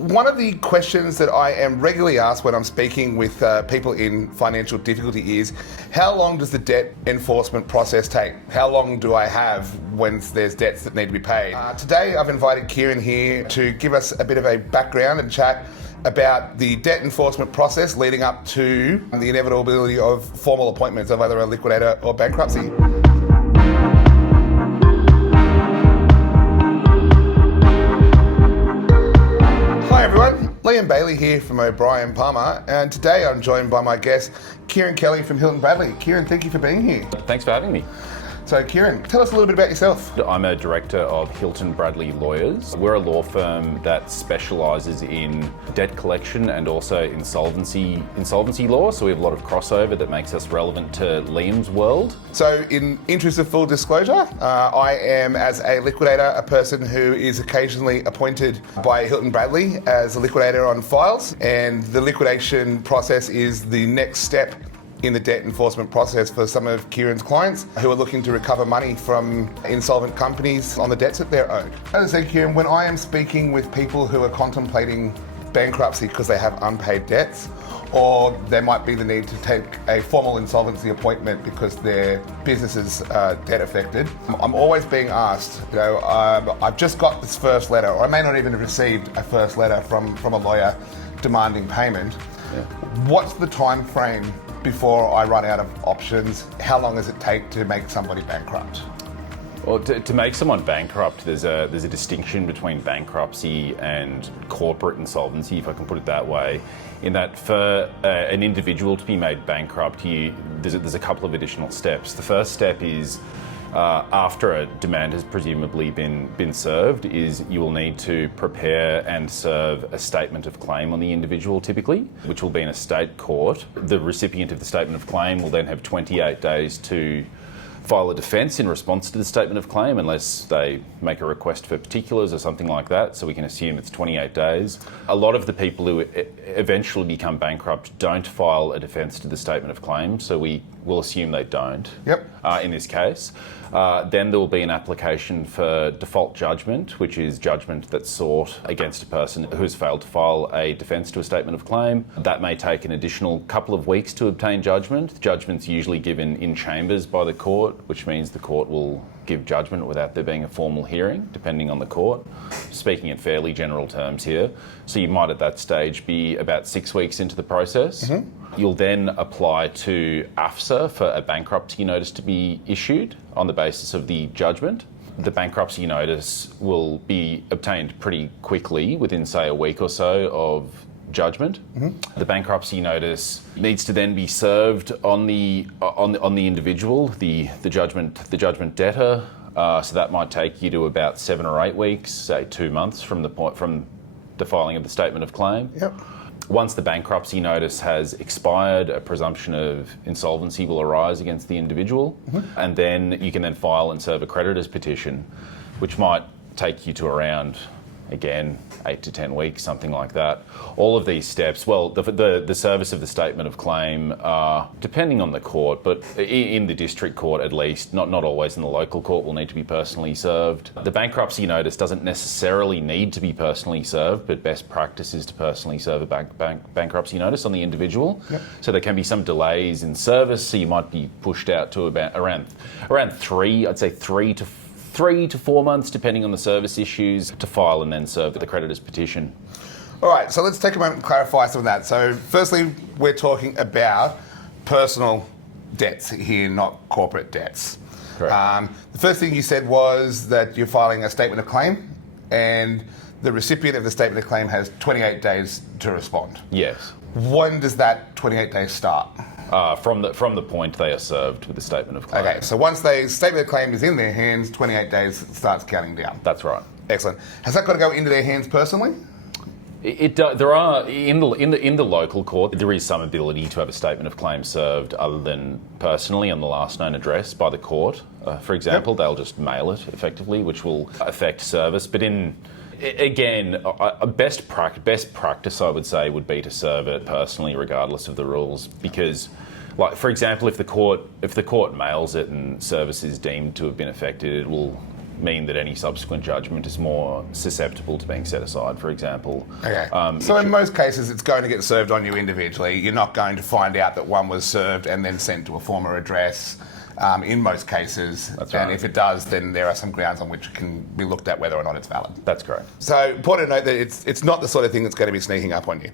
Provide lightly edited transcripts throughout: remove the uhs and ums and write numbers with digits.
One of the questions that I am regularly asked when I'm speaking with people in financial difficulty is, how long does the debt enforcement process take? How long do I have when there's debts that need to be paid? Today I've invited Kieran here to give us a bit of a background and chat about the debt enforcement process leading up to the inevitability of formal appointments of either a liquidator or bankruptcy. Hi everyone, Liam Bailey here from O'Brien Palmer, and today I'm joined by my guest, Kieran Kelly from Hilton Bradley. Kieran, thank you for being here. Thanks for having me. So Kieran, tell us a little bit about yourself. I'm a director of Hilton Bradley Lawyers. We're a law firm that specialises in debt collection and also insolvency law, so we have a lot of crossover that makes us relevant to Liam's world. So in interest of full disclosure, I am, as a liquidator, a person who is occasionally appointed by Hilton Bradley as a liquidator on files, and the liquidation process is the next step in the debt enforcement process for some of Kieran's clients who are looking to recover money from insolvent companies on the debts that they're owed. As I said, Kieran, when I am speaking with people who are contemplating bankruptcy because they have unpaid debts, or there might be the need to take a formal insolvency appointment because their business is debt affected, I'm always being asked, I've just got this first letter, or I may not even have received a first letter from a lawyer demanding payment. Yeah. What's the time frame before I run out of options? How long does it take to make somebody bankrupt? Well, to make someone bankrupt, there's a distinction between bankruptcy and corporate insolvency, if I can put it that way, in that for an individual to be made bankrupt, there's a couple of additional steps. The first step is, after a demand has presumably been served, is you will need to prepare and serve a statement of claim on the individual typically, which will be in a state court. The recipient of the statement of claim will then have 28 days to file a defence in response to the statement of claim, unless they make a request for particulars or something like that, so we can assume it's 28 days. A lot of the people who eventually become bankrupt don't file a defence to the statement of claim, so we will assume they don't. Yep. In this case. Then there will be an application for default judgment, which is judgment that's sought against a person who has failed to file a defence to a statement of claim. That may take an additional couple of weeks to obtain judgment. Judgment's usually given in chambers by the court, which means the court will give judgment without there being a formal hearing, depending on the court. Speaking in fairly general terms here. So you might at that stage be about 6 weeks into the process. Mm-hmm. You'll then apply to AFSA for a bankruptcy notice to be issued on the basis of the judgment. The bankruptcy notice will be obtained pretty quickly, within say a week or so of judgment. Mm-hmm. The bankruptcy notice needs to then be served on the individual, the judgment debtor. So that might take you to about 7 or 8 weeks, say 2 months from the filing of the statement of claim. Yep. Once the bankruptcy notice has expired, a presumption of insolvency will arise against the individual, mm-hmm. and then you can then file and serve a creditor's petition, which might take you to around, again, 8 to 10 weeks, something like that. All of these steps, well, the service of the statement of claim, depending on the court, but in the district court at least, not always in the local court, will need to be personally served. The bankruptcy notice doesn't necessarily need to be personally served, but best practice is to personally serve a bankruptcy notice on the individual. Yep. So there can be some delays in service, so you might be pushed out to about around 3 to 4 months, depending on the service issues, to file and then serve the creditor's petition. All right, so let's take a moment to clarify some of that. So firstly, we're talking about personal debts here, not corporate debts. Correct. The first thing you said was that you're filing a statement of claim, and the recipient of the statement of claim has 28 days to respond. Yes. When does that 28 days start? From the point they are served with the statement of claim. Okay, so once the statement of claim is in their hands, 28 days starts counting down. That's right. Excellent. Has that got to go into their hands personally? There are in the local court, there is some ability to have a statement of claim served other than personally on the last known address by the court. For example, They'll just mail it effectively, which will affect service. But again, best practice, I would say, would be to serve it personally, regardless of the rules, because, like, for example, if the court mails it and service is deemed to have been affected, it will mean that any subsequent judgment is more susceptible to being set aside, for example. Okay. So in most cases, it's going to get served on you individually. You're not going to find out that one was served and then sent to a former address. In most cases, That's right. And if it does, then there are some grounds on which it can be looked at whether or not it's valid. That's correct. So important to note that it's not the sort of thing that's going to be sneaking up on you.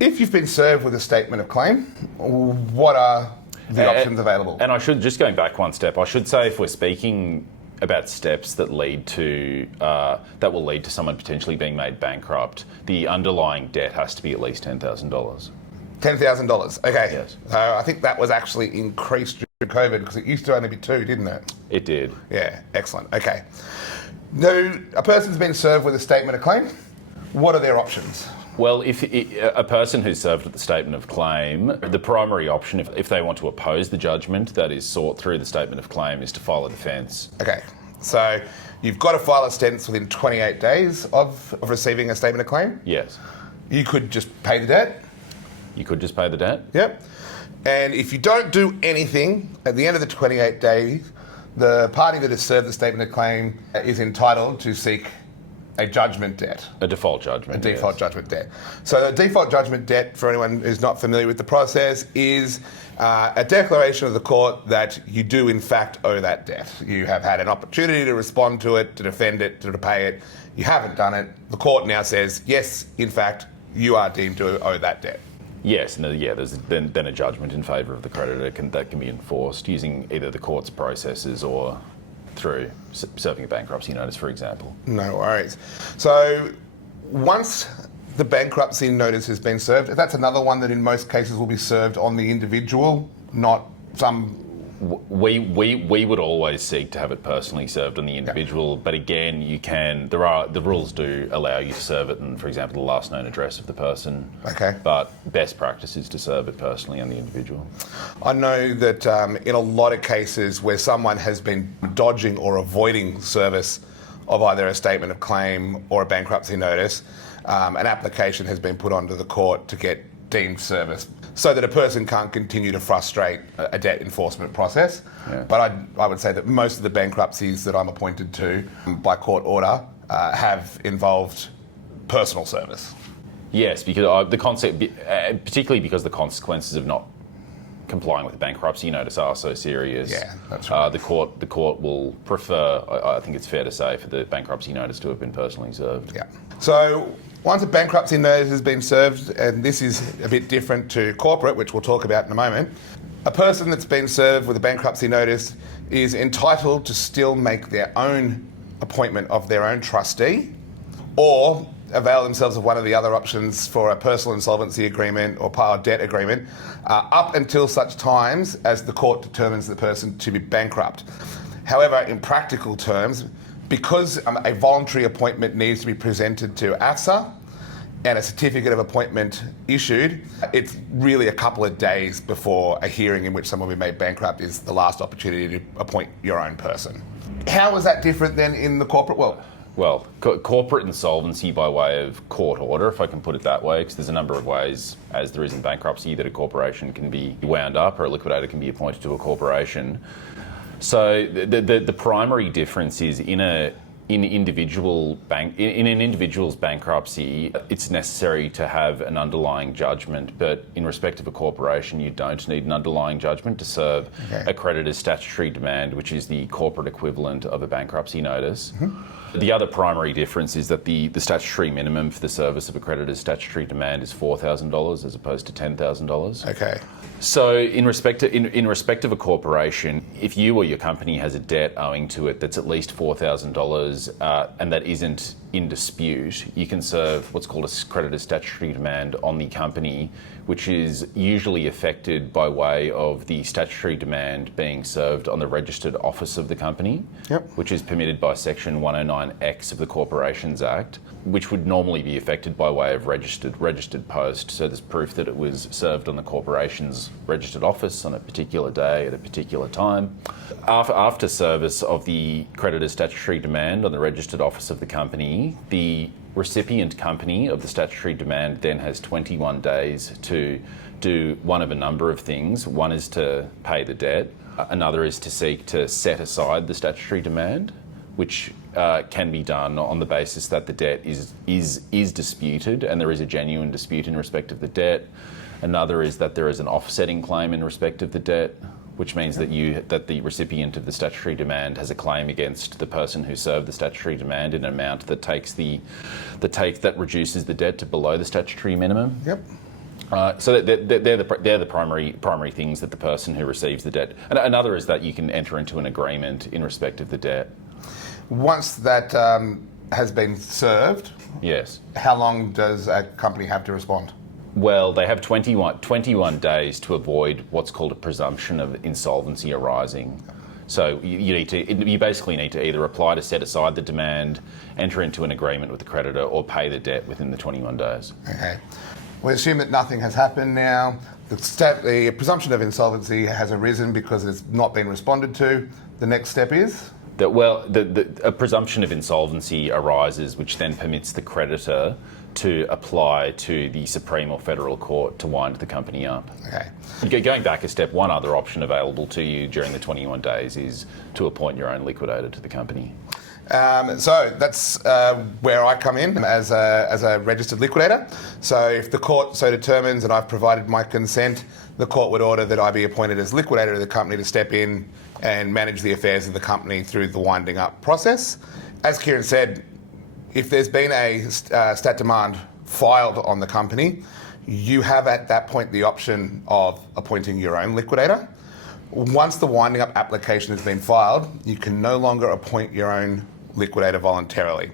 If you've been served with a statement of claim, what are the options available? And I should, just going back one step, I should say if we're speaking about steps that lead to that will lead to someone potentially being made bankrupt, the underlying debt has to be at least $10,000. $10,000. Okay. Yes. I think that was actually increased during COVID because it used to only be $2,000, didn't it? It did. Yeah. Excellent. Okay. Now, a person's been served with a statement of claim. What are their options? Well, if a person who's served with the statement of claim, the primary option, if they want to oppose the judgment that is sought through the statement of claim, is to file a defence. Okay. So you've got to file a defence within 28 days of receiving a statement of claim. Yes. You could just pay the debt. You could just pay the debt. Yep. And if you don't do anything, at the end of the 28 days, the party that has served the statement of claim is entitled to seek a judgment debt. A default judgment. A default judgment debt. So the default judgment debt, for anyone who's not familiar with the process, is a declaration of the court that you do in fact owe that debt. You have had an opportunity to respond to it, to defend it, to repay it. You haven't done it. The court now says, yes, in fact, you are deemed to owe that debt. Yes, and there's then a judgment in favour of the creditor that can be enforced using either the court's processes or through serving a bankruptcy notice, for example. No worries. So once the bankruptcy notice has been served, that's another one that in most cases will be served on the individual, not some... We would always seek to have it personally served on the individual, but again, the rules do allow you to serve it in, for example, the last known address of the person. Okay. But best practice is to serve it personally on the individual. I know that in a lot of cases where someone has been dodging or avoiding service of either a statement of claim or a bankruptcy notice, an application has been put onto the court to get deemed service so that a person can't continue to frustrate a debt enforcement process. Yeah. But I would say that most of the bankruptcies that I'm appointed to by court order have involved personal service. Yes, because the concept, particularly because the consequences of not complying with the bankruptcy notice are so serious. Yeah, that's right. The court will prefer, I think it's fair to say, for the bankruptcy notice to have been personally served. Yeah. So once a bankruptcy notice has been served, and this is a bit different to corporate, which we'll talk about in a moment, a person that's been served with a bankruptcy notice is entitled to still make their own appointment of their own trustee or avail themselves of one of the other options for a personal insolvency agreement or power debt agreement up until such times as the court determines the person to be bankrupt. However, in practical terms, because a voluntary appointment needs to be presented to AFSA and a certificate of appointment issued, it's really a couple of days before a hearing in which someone will be made bankrupt is the last opportunity to appoint your own person. How is that different than in the corporate world? Well, corporate insolvency by way of court order, if I can put it that way, because there's a number of ways, as there is in bankruptcy, that a corporation can be wound up or a liquidator can be appointed to a corporation. So the primary difference is in an individual's bankruptcy, it's necessary to have an underlying judgment, but in respect of a corporation, you don't need an underlying judgment to serve a creditor's statutory demand, which is the corporate equivalent of a bankruptcy notice. Mm-hmm. The other primary difference is that the statutory minimum for the service of a creditor's statutory demand is $4,000 as opposed to $10,000. Okay. So in respect of a corporation, if you or your company has a debt owing to it that's at least $4,000 and that isn't in dispute, you can serve what's called a creditor's statutory demand on the company, which is usually effected by way of the statutory demand being served on the registered office of the company, which is permitted by Section 109X of the Corporations Act, which would normally be effected by way of registered post. So there's proof that it was served on the corporation's registered office on a particular day at a particular time. After service of the creditor's statutory demand on the registered office of the company, the recipient company of the statutory demand then has 21 days to do one of a number of things. One is to pay the debt. Another is to seek to set aside the statutory demand, which can be done on the basis that the debt is disputed and there is a genuine dispute in respect of the debt. Another is that there is an offsetting claim in respect of the debt, which means that the recipient of the statutory demand has a claim against the person who served the statutory demand in an amount that that reduces the debt to below the statutory minimum. Yep. So they're the primary things that the person who receives the debt. And another is that you can enter into an agreement in respect of the debt. Once that has been served, yes. How long does a company have to respond? Well, they have 21 days to avoid what's called a presumption of insolvency arising. So you basically need to either apply to set aside the demand, enter into an agreement with the creditor, or pay the debt within the 21 days. Okay. We assume that nothing has happened now. The presumption of insolvency has arisen because it's not been responded to. The next step is? A presumption of insolvency arises, which then permits the creditor to apply to the Supreme or Federal Court to wind the company up. Okay. Going back a step, one other option available to you during the 21 days is to appoint your own liquidator to the company. So that's where I come in as a registered liquidator. So if the court so determines and I've provided my consent, the court would order that I be appointed as liquidator of the company to step in and manage the affairs of the company through the winding up process. As Kieran said, if there's been a stat demand filed on the company, you have at that point the option of appointing your own liquidator. Once the winding up application has been filed, you can no longer appoint your own liquidator voluntarily.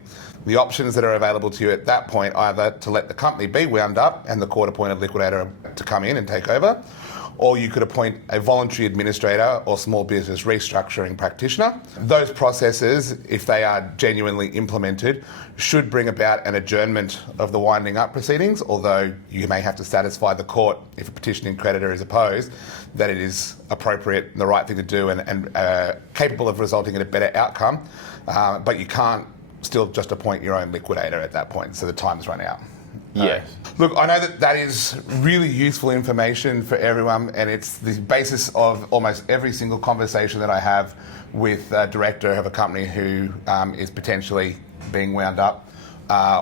The options that are available to you at that point are either to let the company be wound up and the court-appointed liquidator to come in and take over, or you could appoint a voluntary administrator or small business restructuring practitioner. Those processes, if they are genuinely implemented, should bring about an adjournment of the winding up proceedings, although you may have to satisfy the court, if a petitioning creditor is opposed, that it is appropriate and the right thing to do and capable of resulting in a better outcome. But you can't still just appoint your own liquidator at that point, so the time's run out. Yeah. Look, I know that is really useful information for everyone, and it's the basis of almost every single conversation that I have with a director of a company who is potentially being wound up,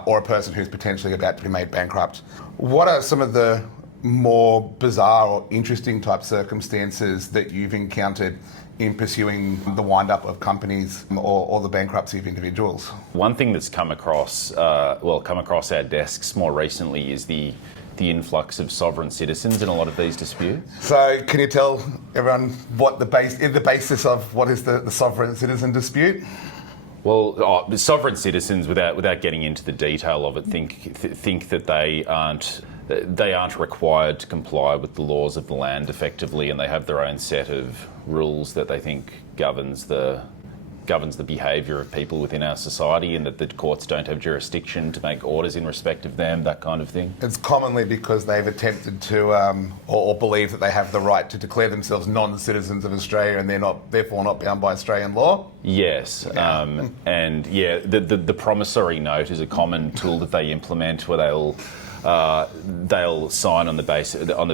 or a person who's potentially about to be made bankrupt. What are some of the more bizarre or interesting type circumstances that you've encountered in pursuing the wind-up of companies or the bankruptcy of individuals? One thing that's come across our desks more recently is the influx of sovereign citizens in a lot of these disputes. So can you tell everyone what the basis of what is the sovereign citizen dispute? Well, sovereign citizens, without getting into the detail of it, think that they aren't required to comply with the laws of the land effectively, and they have their own set of rules that they think governs the behaviour of people within our society, and that the courts don't have jurisdiction to make orders in respect of them, that kind of thing. It's commonly because they've attempted to or believe that they have the right to declare themselves non-citizens of Australia and they're therefore not bound by Australian law? Yes. Yeah. The promissory note is a common tool that they implement where they'll sign on the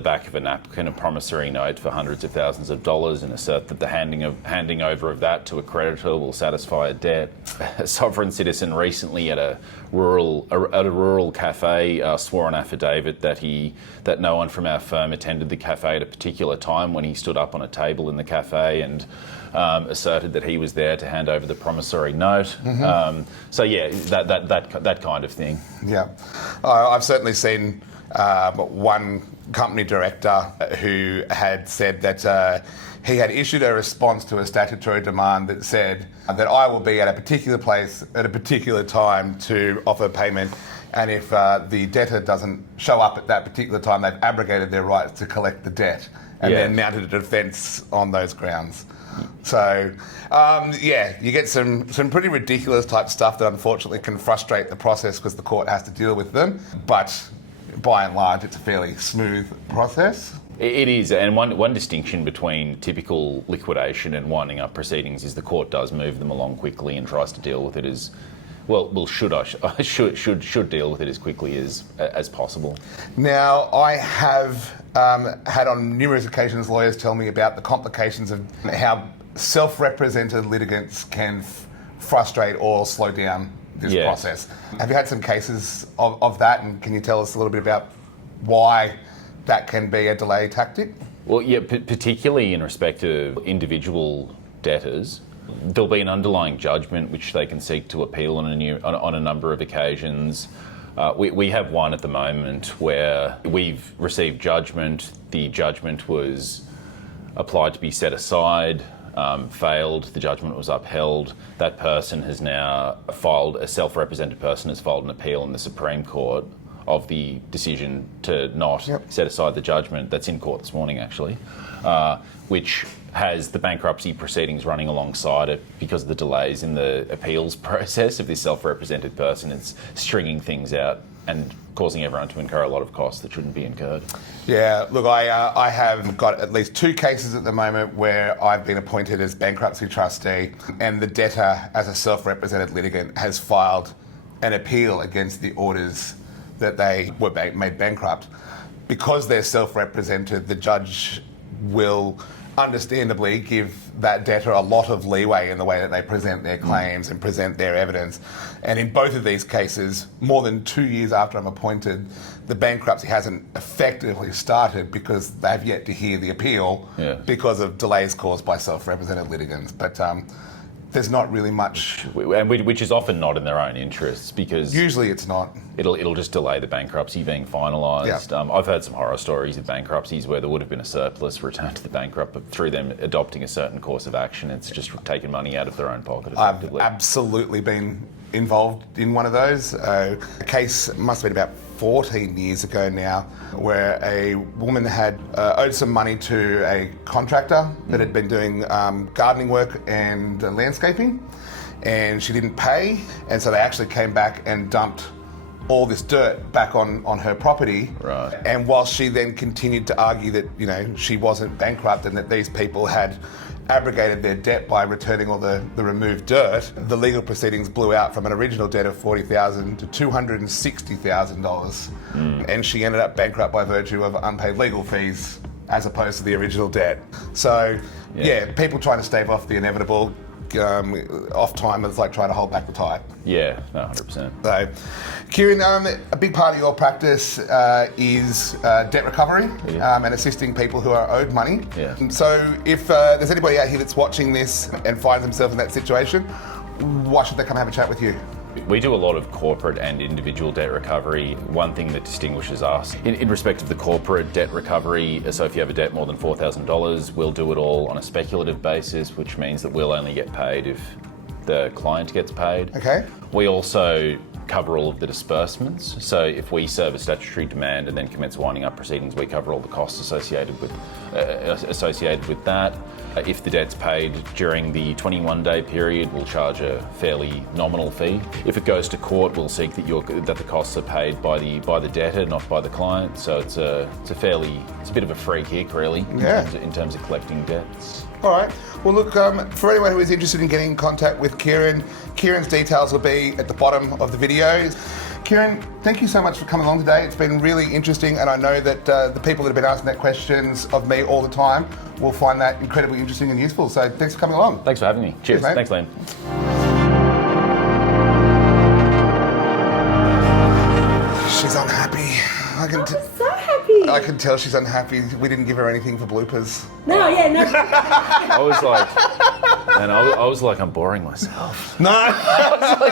back of a napkin a promissory note for hundreds of thousands of dollars and assert that the handing over of that to a creditor will satisfy a debt. A sovereign citizen recently at a rural cafe swore an affidavit that no one from our firm attended the cafe at a particular time when he stood up on a table in the cafe and asserted that he was there to hand over the promissory note. Mm-hmm. That kind of thing. Yeah, I've certainly seen one company director who had said that he had issued a response to a statutory demand that said that I will be at a particular place at a particular time to offer payment, and if the debtor doesn't show up at that particular time, they've abrogated their rights to collect the debt, and then mounted a defence on those grounds. So, you get some pretty ridiculous type stuff that unfortunately can frustrate the process because the court has to deal with them. But by and large, it's a fairly smooth process. It is, and one distinction between typical liquidation and winding up proceedings is the court does move them along quickly and tries to deal with it as should deal with it as quickly as possible. Now, I have had on numerous occasions lawyers tell me about the complications of how self-represented litigants can frustrate or slow down this process. Have you had some cases of that, and can you tell us a little bit about why that can be a delay tactic? Well, yeah, particularly in respect to individual debtors, there'll be an underlying judgment which they can seek to appeal on a number of occasions. We have one at the moment where we've received judgment. The judgment was applied to be set aside, failed, the judgment was upheld. That person has now filed, a self-represented person has filed an appeal in the Supreme Court of the decision to not set aside the judgment. That's in court this morning, actually, which has the bankruptcy proceedings running alongside it because of the delays in the appeals process of this self-represented person. It's stringing things out and causing everyone to incur a lot of costs that shouldn't be incurred. Yeah, look, I have got at least 2 cases at the moment where I've been appointed as bankruptcy trustee, and the debtor, as a self-represented litigant, has filed an appeal against the orders that they were made bankrupt. Because they're self-represented, the judge will understandably give that debtor a lot of leeway in the way that they present their claims and present their evidence. And in both of these cases, more than 2 years after I'm appointed, the bankruptcy hasn't effectively started because they've yet to hear the appeal because of delays caused by self-represented litigants. But there's not really much, which is often not in their own interests, because usually it's not. It'll just delay the bankruptcy being finalised. Yeah. I've heard some horror stories of bankruptcies where there would have been a surplus returned to the bankrupt, but through them adopting a certain course of action, it's just taken money out of their own pocket effectively. I've absolutely been involved in one of those. A case must have been about 14 years ago now, where a woman had owed some money to a contractor that had been doing gardening work and landscaping, and she didn't pay, and so they actually came back and dumped all this dirt back on her property. Right. And while she then continued to argue that, you know, she wasn't bankrupt and that these people had abrogated their debt by returning all the removed dirt, the legal proceedings blew out from an original debt of $40,000 to $260,000. And she ended up bankrupt by virtue of unpaid legal fees as opposed to the original debt. So, people trying to stave off the inevitable. Off time is like trying to hold back the tide. Yeah, no, 100%. So, Kieran, a big part of your practice is debt recovery and assisting people who are owed money. Yeah. And so, if there's anybody out here that's watching this and finds themselves in that situation, why should they come have a chat with you? We do a lot of corporate and individual debt recovery. One thing that distinguishes us in respect of the corporate debt recovery, so if you have a debt more than $4,000, we'll do it all on a speculative basis, which means that we'll only get paid if the client gets paid. Okay. We also cover all of the disbursements. So if we serve a statutory demand and then commence winding up proceedings, we cover all the costs associated with that. If the debt's paid during the 21-day period, we'll charge a fairly nominal fee. If it goes to court, we'll seek that the costs are paid by the debtor, not by the client. So it's a bit of a free kick, really, in terms of collecting debts. All right. Well, look, for anyone who is interested in getting in contact with Kieran, Kieran's details will be at the bottom of the video. Kieran, thank you so much for coming along today. It's been really interesting, and I know that the people that have been asking that questions of me all the time will find that incredibly interesting and useful. So thanks for coming along. Thanks for having me. Cheers. Thanks, Liam. She's unhappy. I'm so happy. I can tell she's unhappy. We didn't give her anything for bloopers. No. I was like, I'm boring myself. No. I was like,